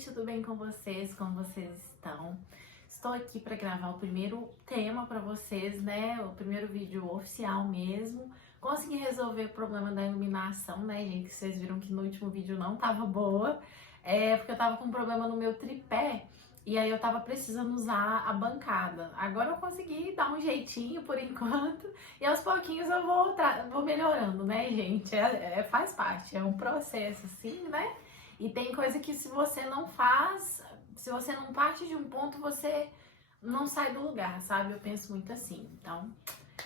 gente, tudo bem com vocês? Como vocês estão? Estou aqui para gravar o primeiro tema para vocês, né? O primeiro vídeo oficial mesmo. Consegui resolver o problema da iluminação, né, gente? Vocês viram que no último vídeo não tava boa, porque eu tava com um problema no meu tripé e aí eu tava precisando usar a bancada. Agora eu consegui dar um jeitinho por enquanto e aos pouquinhos eu vou melhorando, né, gente? Faz parte, é um processo assim, né? E tem coisa que se você não faz, se você não parte de um ponto, você não sai do lugar, sabe? Eu penso muito assim. Então,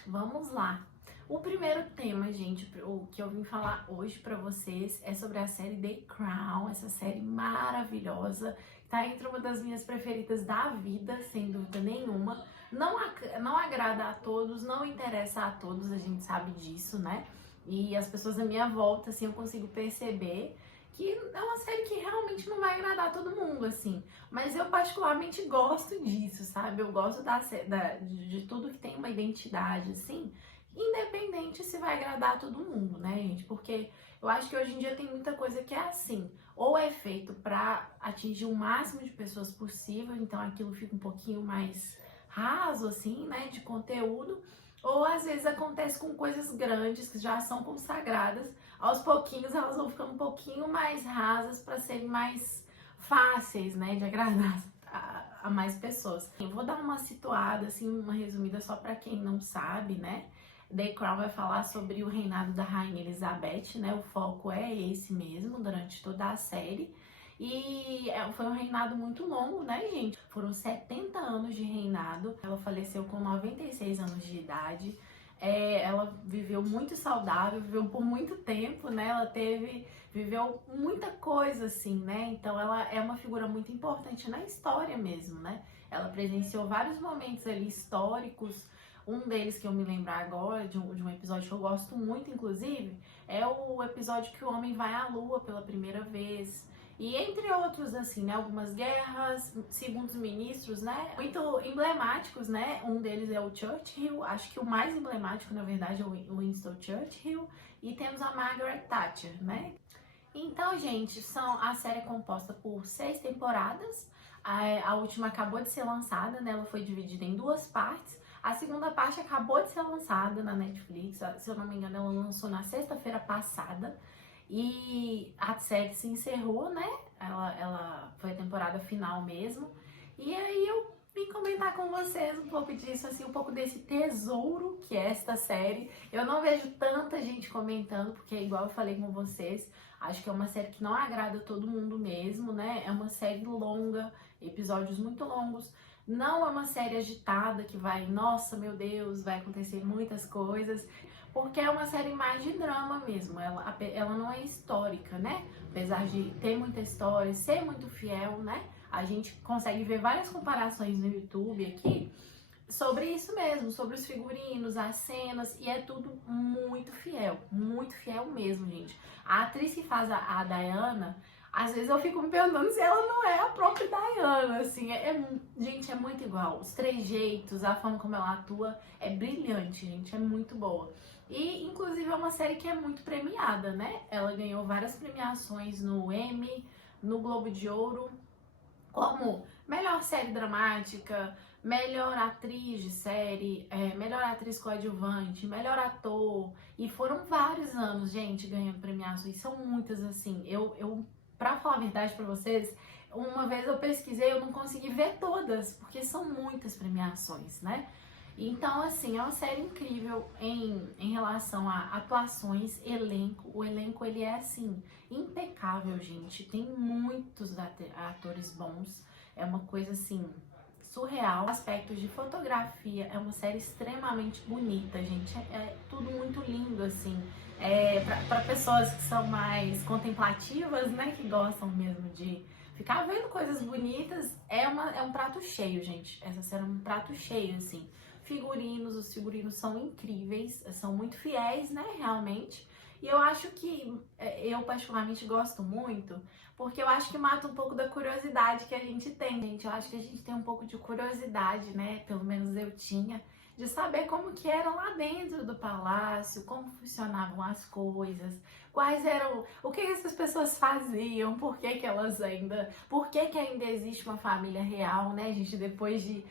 vamos lá. O primeiro tema, gente, o que eu vim falar hoje pra vocês é sobre a série The Crown, essa série maravilhosa, que tá entre uma das minhas preferidas da vida, sem dúvida nenhuma. Não agrada a todos, não interessa a todos, a gente sabe disso, né? E as pessoas à minha volta, assim, eu consigo perceber que é uma série que realmente não vai agradar todo mundo, assim. Mas eu particularmente gosto disso, sabe? Eu gosto de tudo que tem uma identidade, assim, independente se vai agradar todo mundo, né, gente? Porque eu acho que hoje em dia tem muita coisa que é assim, ou é feito pra atingir o máximo de pessoas possível, então aquilo fica um pouquinho mais raso, assim, né, de conteúdo, ou às vezes acontece com coisas grandes que já são consagradas, aos pouquinhos elas vão ficando um pouquinho mais rasas para serem mais fáceis, né, de agradar a mais pessoas. Eu vou dar uma situada, assim, uma resumida só para quem não sabe, né? The Crown vai falar sobre o reinado da Rainha Elizabeth, né? O foco é esse mesmo durante toda a série. E foi um reinado muito longo, né, gente? Foram 70 anos de reinado. Ela faleceu com 96 anos de idade. Ela viveu muito saudável, viveu por muito tempo, né? Viveu muita coisa, assim, né? Então ela é uma figura muito importante na história mesmo, né? Ela presenciou vários momentos ali históricos. Um deles que eu me lembro agora, de um episódio que eu gosto muito, inclusive, é o episódio que o homem vai à lua pela primeira vez. E entre outros, assim, né, algumas guerras, segundos ministros, né, muito emblemáticos, né, um deles é o Churchill, acho que o mais emblemático, na verdade, é o Winston Churchill, e temos a Margaret Thatcher, né. Então, gente, a série é composta por 6 temporadas, a última acabou de ser lançada, né, ela foi dividida em 2 partes, a segunda parte acabou de ser lançada na Netflix, se eu não me engano, ela lançou na sexta-feira passada. E a série se encerrou, né? Ela foi a temporada final mesmo. E aí eu vim comentar com vocês um pouco disso, assim, um pouco desse tesouro que é esta série. Eu não vejo tanta gente comentando, porque igual eu falei com vocês, acho que é uma série que não agrada todo mundo mesmo, né? É uma série longa, episódios muito longos. Não é uma série agitada que vai, nossa, meu Deus, vai acontecer muitas coisas, porque é uma série mais de drama mesmo, ela não é histórica, né? Apesar de ter muita história, ser muito fiel, né? A gente consegue ver várias comparações no YouTube aqui sobre isso mesmo, sobre os figurinos, as cenas, e é tudo muito fiel mesmo, gente. A atriz que faz a Diana, às vezes eu fico me perguntando se ela não é a própria Diana, assim, gente, é muito igual. Os trejeitos, a forma como ela atua é brilhante, gente, é muito boa. E, inclusive, é uma série que é muito premiada, né? Ela ganhou várias premiações no Emmy, no Globo de Ouro, como melhor série dramática, melhor atriz de série, melhor atriz coadjuvante, melhor ator. E foram vários anos, gente, ganhando premiações. São muitas, assim. Pra falar a verdade pra vocês, uma vez eu pesquisei, eu não consegui ver todas, porque são muitas premiações, né? Então, assim, é uma série incrível em relação a atuações, elenco. O elenco, ele é, assim, impecável, gente. Tem muitos atores bons. É uma coisa, assim, surreal. Aspectos de fotografia, é uma série extremamente bonita, gente. É tudo muito lindo, assim. Para pessoas que são mais contemplativas, né, que gostam mesmo de ficar vendo coisas bonitas, é um prato cheio, gente. Essa série é um prato cheio, assim. Os figurinos são incríveis, são muito fiéis, né, realmente. E eu acho que, eu particularmente gosto muito, porque eu acho que mata um pouco da curiosidade que a gente tem, gente. Eu acho que a gente tem um pouco de curiosidade, né, pelo menos eu tinha, de saber como que era lá dentro do palácio, como funcionavam as coisas, quais eram, o que essas pessoas faziam, por que que elas ainda, por que que ainda existe uma família real, né, gente, depois de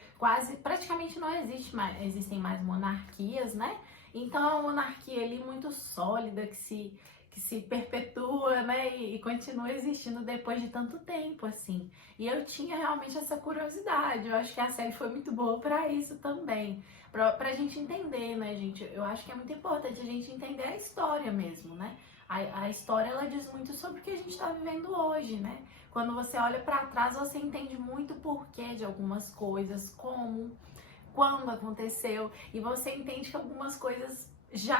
praticamente não existe mais, existem mais monarquias, né? Então é uma monarquia ali muito sólida que se perpetua, né, e continua existindo depois de tanto tempo, assim. E eu tinha realmente essa curiosidade, eu acho que a série foi muito boa pra isso também, pra gente entender, né, gente, eu acho que é muito importante a gente entender a história mesmo, né, a história, ela diz muito sobre o que a gente tá vivendo hoje, né, quando você olha pra trás, você entende muito o porquê de algumas coisas, como, quando aconteceu, e você entende que algumas coisas que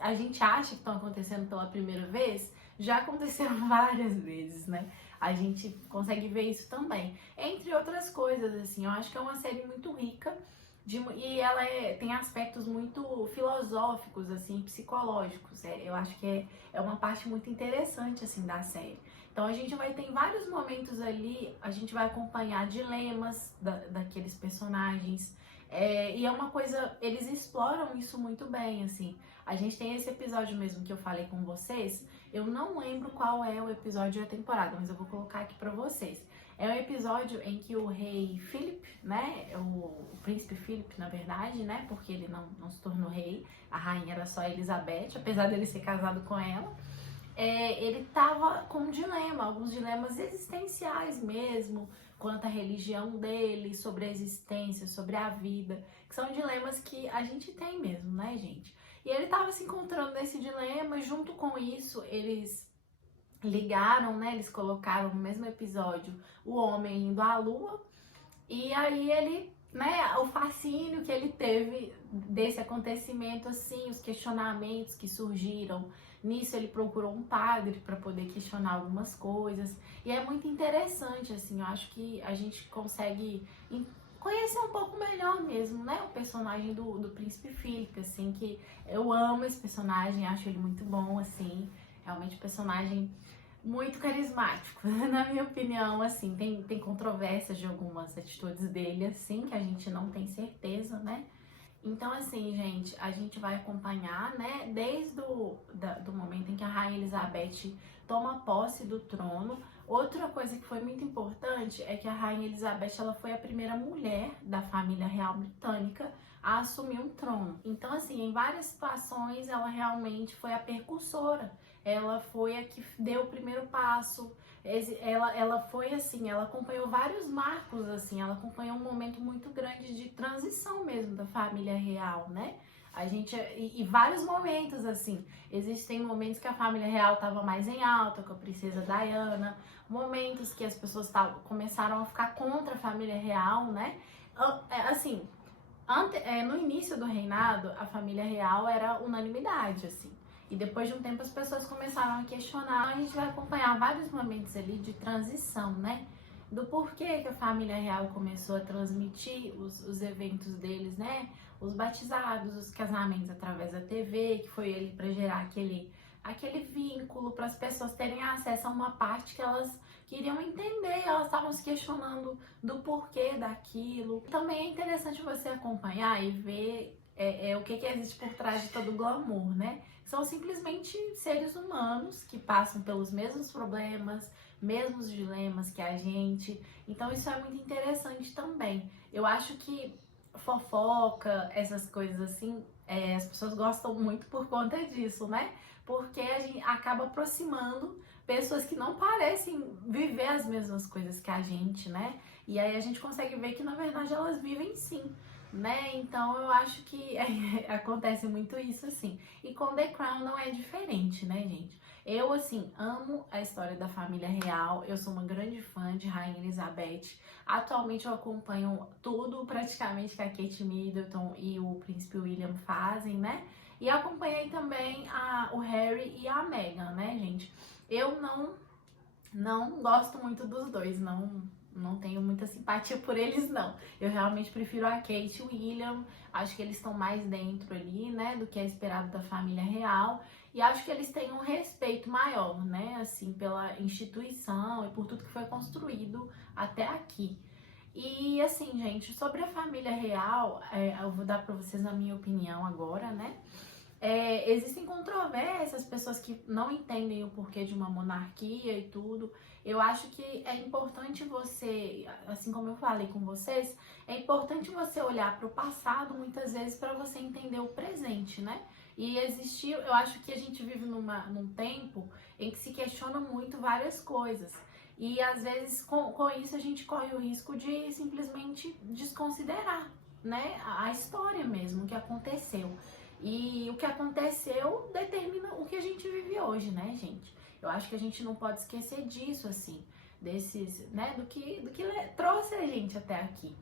a gente acha que estão acontecendo pela primeira vez, já aconteceram várias vezes, né? A gente consegue ver isso também. Entre outras coisas, assim, eu acho que é uma série muito rica e ela tem aspectos muito filosóficos, assim, psicológicos. Eu acho que é uma parte muito interessante, assim, da série. Então a gente vai ter em vários momentos ali, a gente vai acompanhar dilemas daqueles personagens. E é uma coisa, eles exploram isso muito bem, assim. A gente tem esse episódio mesmo que eu falei com vocês. Eu não lembro qual é o episódio da temporada, mas eu vou colocar aqui pra vocês. É um episódio em que o rei Philip, né, o príncipe Philip, na verdade, né, porque ele não se tornou rei, a rainha era só Elizabeth, apesar dele ser casado com ela. Ele tava com um dilema, alguns dilemas existenciais mesmo, quanto à religião dele, sobre a existência, sobre a vida, que são dilemas que a gente tem mesmo, né, gente? E ele tava se encontrando nesse dilema, e junto com isso, eles ligaram, né, eles colocaram no mesmo episódio o homem indo à lua, e aí ele, né, o fascínio que ele teve desse acontecimento, assim, os questionamentos que surgiram. Nisso ele procurou um padre para poder questionar algumas coisas. E é muito interessante, assim, eu acho que a gente consegue conhecer um pouco melhor mesmo, né, o personagem do Príncipe Philip, assim, que eu amo esse personagem, acho ele muito bom, assim, realmente um personagem muito carismático, na minha opinião, assim, tem controvérsias de algumas atitudes dele, assim, que a gente não tem certeza, né? Então, assim, gente, a gente vai acompanhar, né, desde do momento em que a Rainha Elizabeth toma posse do trono. Outra coisa que foi muito importante é que a Rainha Elizabeth, ela foi a primeira mulher da família real britânica a assumir um trono. Então, assim, em várias situações, ela realmente foi a percursora. Ela foi a que deu o primeiro passo. Ela foi assim, ela acompanhou vários marcos, assim, ela acompanhou um momento muito grande de transição mesmo da família real, né? E vários momentos, assim, existem momentos que a família real estava mais em alta, com a princesa Diana, momentos que as pessoas começaram a ficar contra a família real, né? Assim, no início do reinado, a família real era unanimidade, assim. E depois de um tempo as pessoas começaram a questionar. A gente vai acompanhar vários momentos ali de transição, né? Do porquê que a família real começou a transmitir os eventos deles, né? Os batizados, os casamentos através da TV, que foi ele para gerar aquele vínculo, para as pessoas terem acesso a uma parte que elas queriam entender, elas estavam se questionando do porquê daquilo. Também é interessante você acompanhar e ver o que existe por trás de todo o glamour, né? São simplesmente seres humanos que passam pelos mesmos problemas, mesmos dilemas que a gente. Então isso é muito interessante também. Eu acho que fofoca, essas coisas assim, as pessoas gostam muito por conta disso, né? Porque a gente acaba aproximando pessoas que não parecem viver as mesmas coisas que a gente, né? E aí a gente consegue ver que na verdade elas vivem sim, né? Então eu acho que acontece muito isso, assim. E com The Crown não é diferente, né, gente? Eu, assim, amo a história da família real. Eu sou uma grande fã de Rainha Elizabeth. Atualmente eu acompanho tudo praticamente que a Kate Middleton e o Príncipe William fazem, né? E acompanhei também o Harry e a Meghan, né, gente? Eu não gosto muito dos dois, não tenho muita simpatia por eles, não. Eu realmente prefiro a Kate e o William. Acho que eles estão mais dentro ali, né, do que é esperado da família real. E acho que eles têm um respeito maior, né, assim, pela instituição e por tudo que foi construído até aqui. E assim, gente, sobre a família real, eu vou dar pra vocês a minha opinião agora, né? Existem controvérsias, pessoas que não entendem o porquê de uma monarquia e tudo. Eu acho que é importante você, assim como eu falei com vocês, é importante você olhar para o passado muitas vezes para você entender o presente, né? E existiu, eu acho que a gente vive num tempo em que se questiona muito várias coisas. E às vezes com isso a gente corre o risco de simplesmente desconsiderar, né, a história mesmo, o que aconteceu. E o que aconteceu determina o que a gente vive hoje, né, gente? Eu acho que a gente não pode esquecer disso, assim, né, do que trouxe a gente até aqui.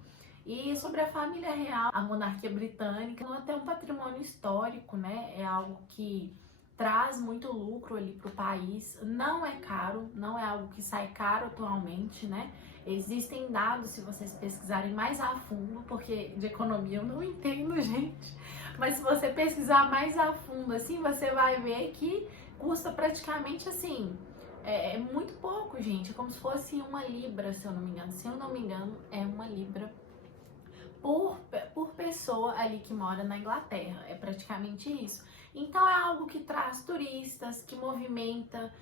E sobre a família real, a monarquia britânica, ela tem um patrimônio histórico, né? É algo que traz muito lucro ali para o país. Não é caro, não é algo que sai caro atualmente, né? Existem dados, se vocês pesquisarem mais a fundo, porque de economia eu não entendo, gente. Mas se você pesquisar mais a fundo, assim, você vai ver que custa praticamente assim. É muito pouco, gente. É como se fosse uma libra, se eu não me engano. Se eu não me engano, é uma libra por pessoa ali que mora na Inglaterra. É praticamente isso. Então é algo que traz turistas, que movimenta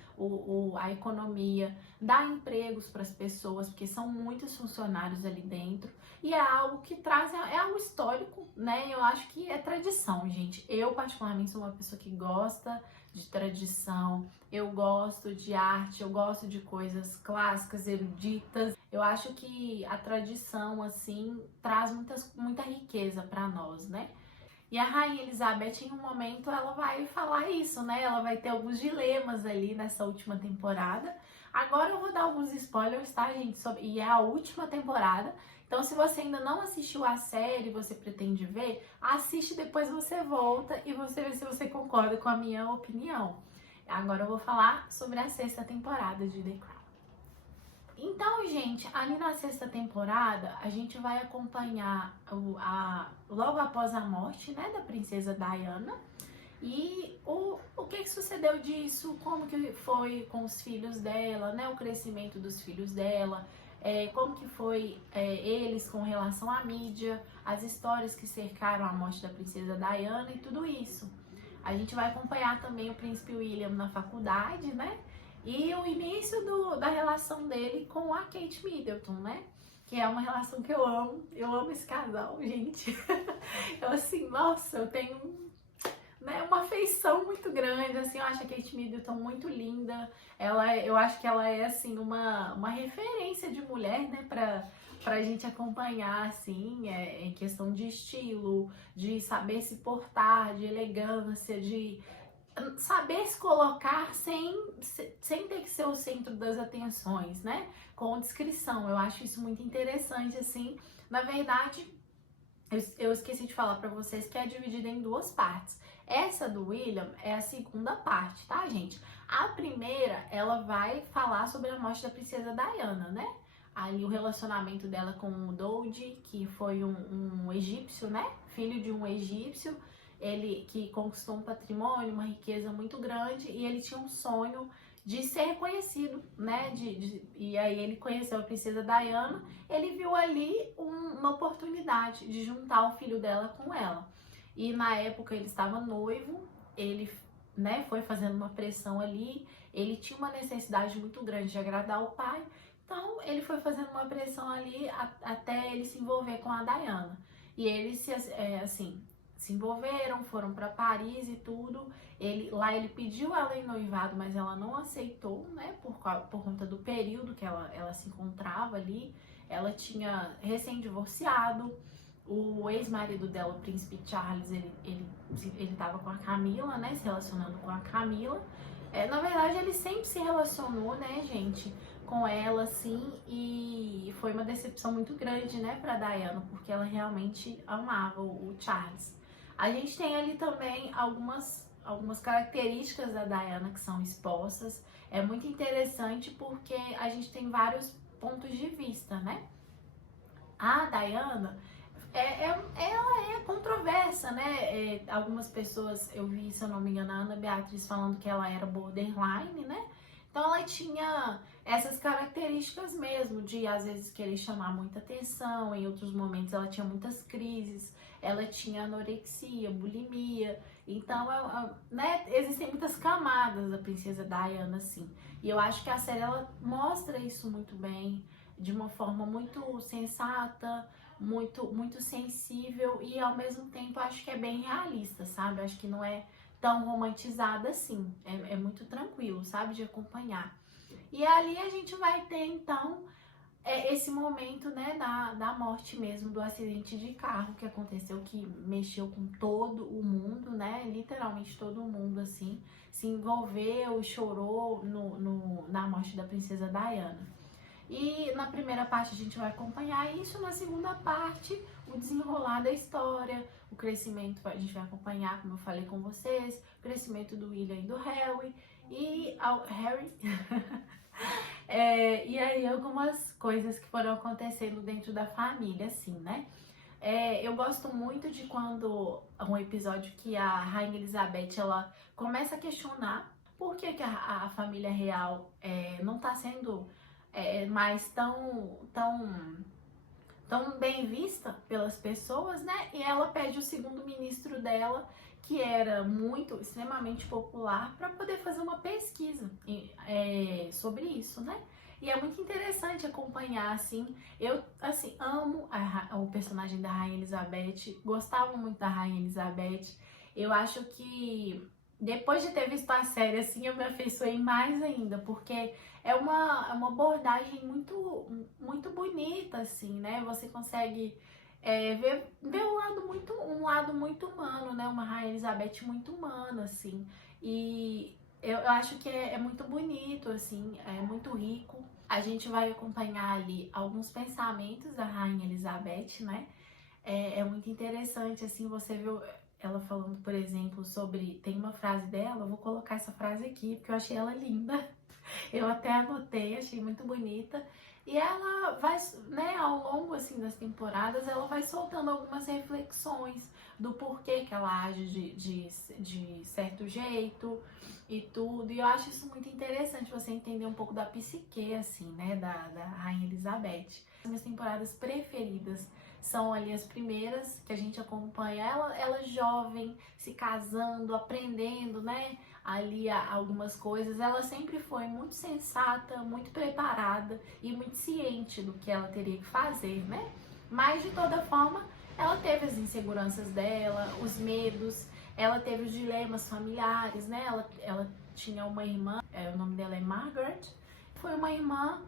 a economia, dá empregos para as pessoas, porque são muitos funcionários ali dentro. E é algo que traz, é algo histórico, né? Eu acho que é tradição, gente. Eu, particularmente, sou uma pessoa que gosta de tradição, eu gosto de arte, eu gosto de coisas clássicas, eruditas. Eu acho que a tradição, assim, traz muita riqueza para nós, né? E a Rainha Elizabeth, em um momento, ela vai falar isso, né? Ela vai ter alguns dilemas ali nessa última temporada. Agora eu vou dar alguns spoilers, tá, gente? E é a última temporada. Então, se você ainda não assistiu a série, você pretende ver, assiste, depois você volta e você vê se você concorda com a minha opinião. Agora eu vou falar sobre a sexta temporada de The Crown. Então, gente, ali na sexta temporada, a gente vai acompanhar logo após a morte, né, da princesa Diana, e o que sucedeu disso, como que foi com os filhos dela, né, o crescimento dos filhos dela, como que foi eles com relação à mídia, as histórias que cercaram a morte da princesa Diana e tudo isso. A gente vai acompanhar também o príncipe William na faculdade, né? E o início da relação dele com a Kate Middleton, né? Que é uma relação que eu amo esse casal, gente. Eu assim, nossa, eu tenho uma afeição muito grande, assim, eu acho a Kate Middleton muito linda. Eu acho que ela é, assim, uma referência de mulher, né, pra gente acompanhar, assim, em questão de estilo, de saber se portar, de elegância, de saber se colocar sem ter que ser o centro das atenções, né? Com descrição. Eu acho isso muito interessante, assim. Na verdade, eu esqueci de falar pra vocês que é dividida em duas partes. Essa do William é a segunda parte, tá, gente? A primeira, ela vai falar sobre a morte da princesa Diana, né? Ali o relacionamento dela com o Dodi, que foi um egípcio, né? Filho de um egípcio. Ele que conquistou um patrimônio, uma riqueza muito grande, e ele tinha um sonho de ser reconhecido, né? E aí ele conheceu a princesa Diana, ele viu ali uma oportunidade de juntar o filho dela com ela. E na época ele estava noivo, ele, né, foi fazendo uma pressão ali, ele tinha uma necessidade muito grande de agradar o pai, então ele foi fazendo uma pressão ali até ele se envolver com a Diana. E eles se envolveram, foram para Paris e tudo. Lá ele pediu ela em noivado, mas ela não aceitou, né? Por conta do período que ela se encontrava ali. Ela tinha recém-divorciado. O ex-marido dela, o príncipe Charles, ele tava com a Camila, né? Se relacionando com a Camila. Na verdade, ele sempre se relacionou, né, gente, com ela, assim, e foi uma decepção muito grande, né, pra Diana, porque ela realmente amava o Charles. A gente tem ali também algumas características da Diana que são expostas. É muito interessante porque a gente tem vários pontos de vista, né? A Diana, ela é controversa, né? Algumas pessoas, eu vi, se eu não me engano, a Ana Beatriz falando que ela era borderline, né? Então ela tinha essas características mesmo, de às vezes querer chamar muita atenção, em outros momentos ela tinha muitas crises, ela tinha anorexia, bulimia. Então, né, existem muitas camadas da princesa Diana, assim. E eu acho que a série ela mostra isso muito bem, de uma forma muito sensata, muito sensível e ao mesmo tempo acho que é bem realista, sabe? Acho que não é tão romantizada assim, é muito tranquilo, sabe? De acompanhar. E ali a gente vai ter então esse momento, né, da morte mesmo, do acidente de carro que aconteceu, que mexeu com todo o mundo, né, literalmente todo o mundo, assim, se envolveu e chorou na morte da princesa Diana. E na primeira parte a gente vai acompanhar isso, na segunda parte o desenrolar da história, o crescimento, a gente vai acompanhar, como eu falei com vocês, o crescimento do William e do Harry, e aí algumas coisas que foram acontecendo dentro da família, assim, né? Eu gosto muito de quando um episódio que a Rainha Elizabeth ela começa a questionar por que a família real não tá sendo mais tão bem vista pelas pessoas, né? E ela pede o segundo ministro dela, que era extremamente popular, para poder fazer uma pesquisa sobre isso, né? E é muito interessante acompanhar, assim. Eu, assim, amo o personagem da Rainha Elizabeth, gostava muito da Rainha Elizabeth. Eu acho que depois de ter visto a série, assim, eu me afeiçoei mais ainda, porque é uma abordagem muito bonita, assim, né? Você consegue ver um lado muito humano, né? Uma Rainha Elizabeth muito humana, assim. E eu acho que é muito bonito, assim, é muito rico. A gente vai acompanhar ali alguns pensamentos da Rainha Elizabeth, né? É muito interessante, assim, você ver ela falando, por exemplo, sobre... Tem uma frase dela, eu vou colocar essa frase aqui, porque eu achei ela linda. Eu até anotei, achei muito bonita. E ela vai, né, ao longo, assim, das temporadas, ela vai soltando algumas reflexões do porquê que ela age de certo jeito e tudo. E eu acho isso muito interessante, você entender um pouco da psique, assim, né, da Rainha Elizabeth. As minhas temporadas preferidas são ali as primeiras, que a gente acompanha ela jovem, se casando, aprendendo, né, ali algumas coisas. Ela sempre foi muito sensata, muito preparada e muito ciente do que ela teria que fazer, né? Mas de toda forma, ela teve as inseguranças dela, os medos, ela teve os dilemas familiares, né? Ela tinha uma irmã, o nome dela é Margaret, foi uma irmã,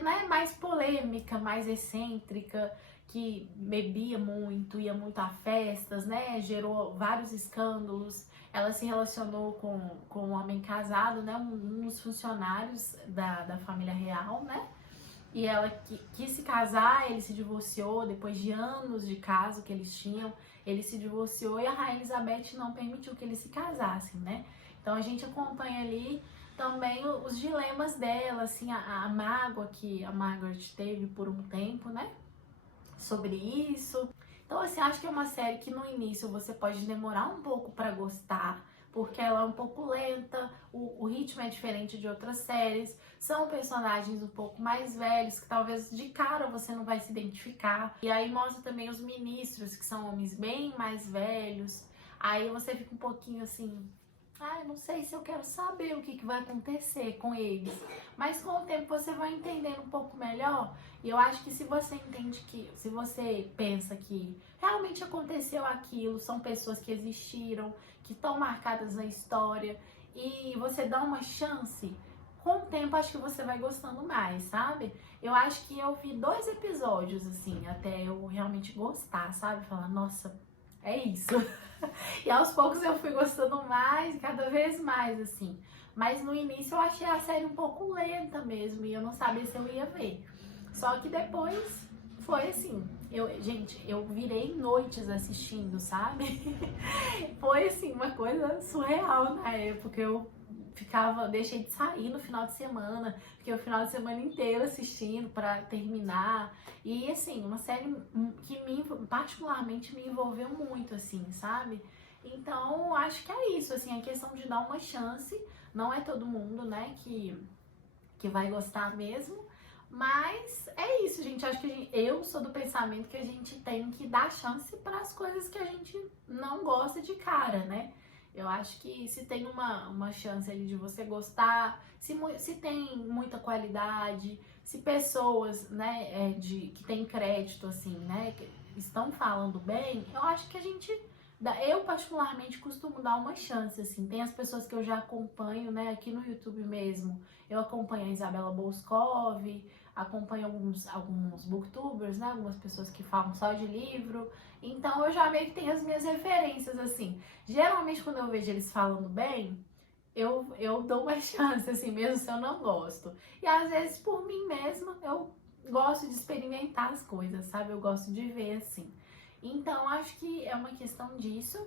né, mais polêmica, mais excêntrica, que bebia muito, ia muito a festas, né? Gerou vários escândalos. Ela se relacionou com um homem casado, né? Um dos funcionários da família real, né? E ela quis se casar, ele se divorciou depois de anos de caso que eles tinham. Ele se divorciou e a Rainha Elizabeth não permitiu que eles se casassem, né? Então a gente acompanha ali também os dilemas dela, assim, a mágoa que a Margaret teve por um tempo, né? Sobre isso. Então, assim, acho que é uma série que no início você pode demorar um pouco para gostar, porque ela é um pouco lenta, o ritmo é diferente de outras séries, são personagens um pouco mais velhos, que talvez de cara você não vai se identificar. E aí mostra também os ministros, que são homens bem mais velhos, aí você fica um pouquinho assim... não sei se eu quero saber o que vai acontecer com eles. Mas com o tempo você vai entendendo um pouco melhor. E eu acho que se você se você pensa que realmente aconteceu aquilo, são pessoas que existiram, que estão marcadas na história, e você dá uma chance, com o tempo acho que você vai gostando mais, sabe? Eu acho que eu vi 2 episódios, assim, até eu realmente gostar, sabe? Falar, nossa, é isso. E aos poucos eu fui gostando mais, cada vez mais, assim. Mas no início eu achei a série um pouco lenta mesmo, e eu não sabia se eu ia ver. Só que depois foi assim, gente, eu virei noites assistindo, sabe? Foi assim, uma coisa surreal na época. Eu deixei de sair no final de semana, fiquei o final de semana inteiro assistindo para terminar. E assim, uma série que particularmente me envolveu muito, assim, sabe? Então, acho que é isso, assim, a questão de dar uma chance, Não é todo mundo, né, que vai gostar mesmo. Mas é isso, gente. Acho que eu sou do pensamento que a gente tem que dar chance para as coisas que a gente não gosta de cara, né? Eu acho que se tem uma chance ali de você gostar, se tem muita qualidade, se pessoas, né, que tem crédito, assim, né, que estão falando bem, eu acho que a gente, eu particularmente costumo dar uma chance, assim. Tem as pessoas que eu já acompanho, né, aqui no YouTube mesmo. Eu acompanho a Isabela Boscov, acompanho alguns booktubers, né, algumas pessoas que falam só de livro. Então eu já meio que tenho as minhas referências, assim. Geralmente quando eu vejo eles falando bem, eu dou uma chance, assim, mesmo se eu não gosto. E às vezes por mim mesma, eu gosto de experimentar as coisas, sabe? Eu gosto de ver, assim. Então acho que é uma questão disso.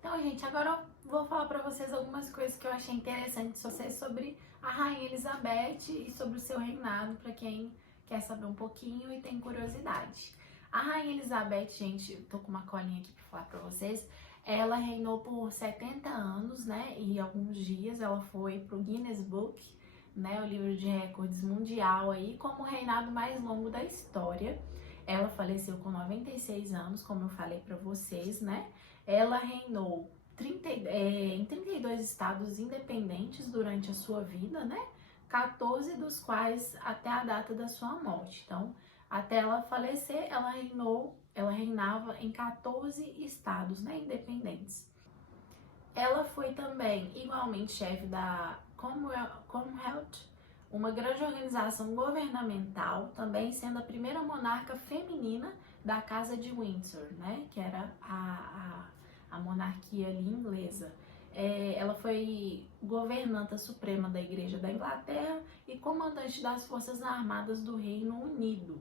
Então, gente, agora eu vou falar pra vocês algumas coisas que eu achei interessantes sobre a Rainha Elizabeth e sobre o seu reinado, pra quem quer saber um pouquinho e tem curiosidade. A Rainha Elizabeth, gente, tô com uma colinha aqui pra falar pra vocês, ela reinou por 70 anos, né, e alguns dias ela foi pro Guinness Book, né, o livro de recordes mundial aí, como o reinado mais longo da história. Ela faleceu com 96 anos, como eu falei pra vocês, né. Ela reinou em 32 estados independentes durante a sua vida, né? 14 dos quais até a data da sua morte. Então, até ela falecer, ela reinava em 14 estados, né, independentes. Ela foi também igualmente chefe da Commonwealth, uma grande organização governamental, também sendo a primeira monarca feminina da Casa de Windsor, né, que era a monarquia ali inglesa. Ela foi governanta suprema da Igreja da Inglaterra e comandante das Forças Armadas do Reino Unido.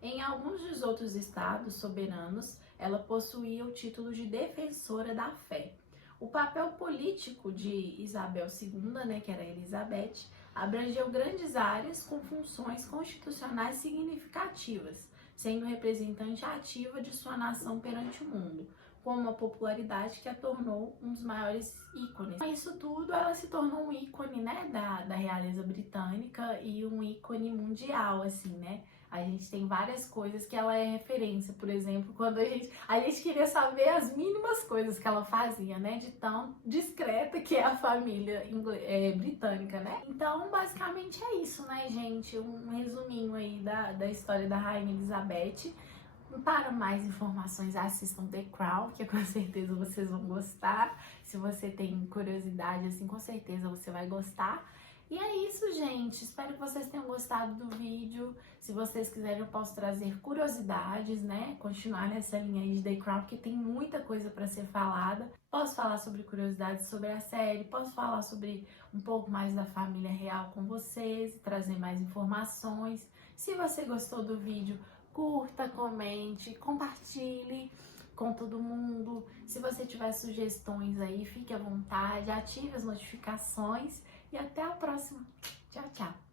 Em alguns dos outros estados soberanos, ela possuía o título de defensora da fé. O papel político de Isabel II, né, que era Elizabeth, abrangeu grandes áreas com funções constitucionais significativas, sendo representante ativa de sua nação perante o mundo, com uma popularidade que a tornou um dos maiores ícones. Com isso tudo, ela se tornou um ícone, né, da realeza britânica e um ícone mundial, assim, né? A gente tem várias coisas que ela é referência, por exemplo, quando a gente queria saber as mínimas coisas que ela fazia, né, de tão discreta que é a família britânica, né? Então, basicamente é isso, né, gente? Um resuminho aí da história da Rainha Elizabeth. Para mais informações, assistam The Crown, que com certeza vocês vão gostar. Se você tem curiosidade, assim, com certeza você vai gostar. E é isso, gente. Espero que vocês tenham gostado do vídeo. Se vocês quiserem, eu posso trazer curiosidades, né? Continuar nessa linha aí de The Crown, porque tem muita coisa para ser falada. Posso falar sobre curiosidades sobre a série, posso falar sobre um pouco mais da família real com vocês, trazer mais informações. Se você gostou do vídeo, curta, comente, compartilhe com todo mundo. Se você tiver sugestões aí, fique à vontade, ative as notificações e até a próxima. Tchau, tchau!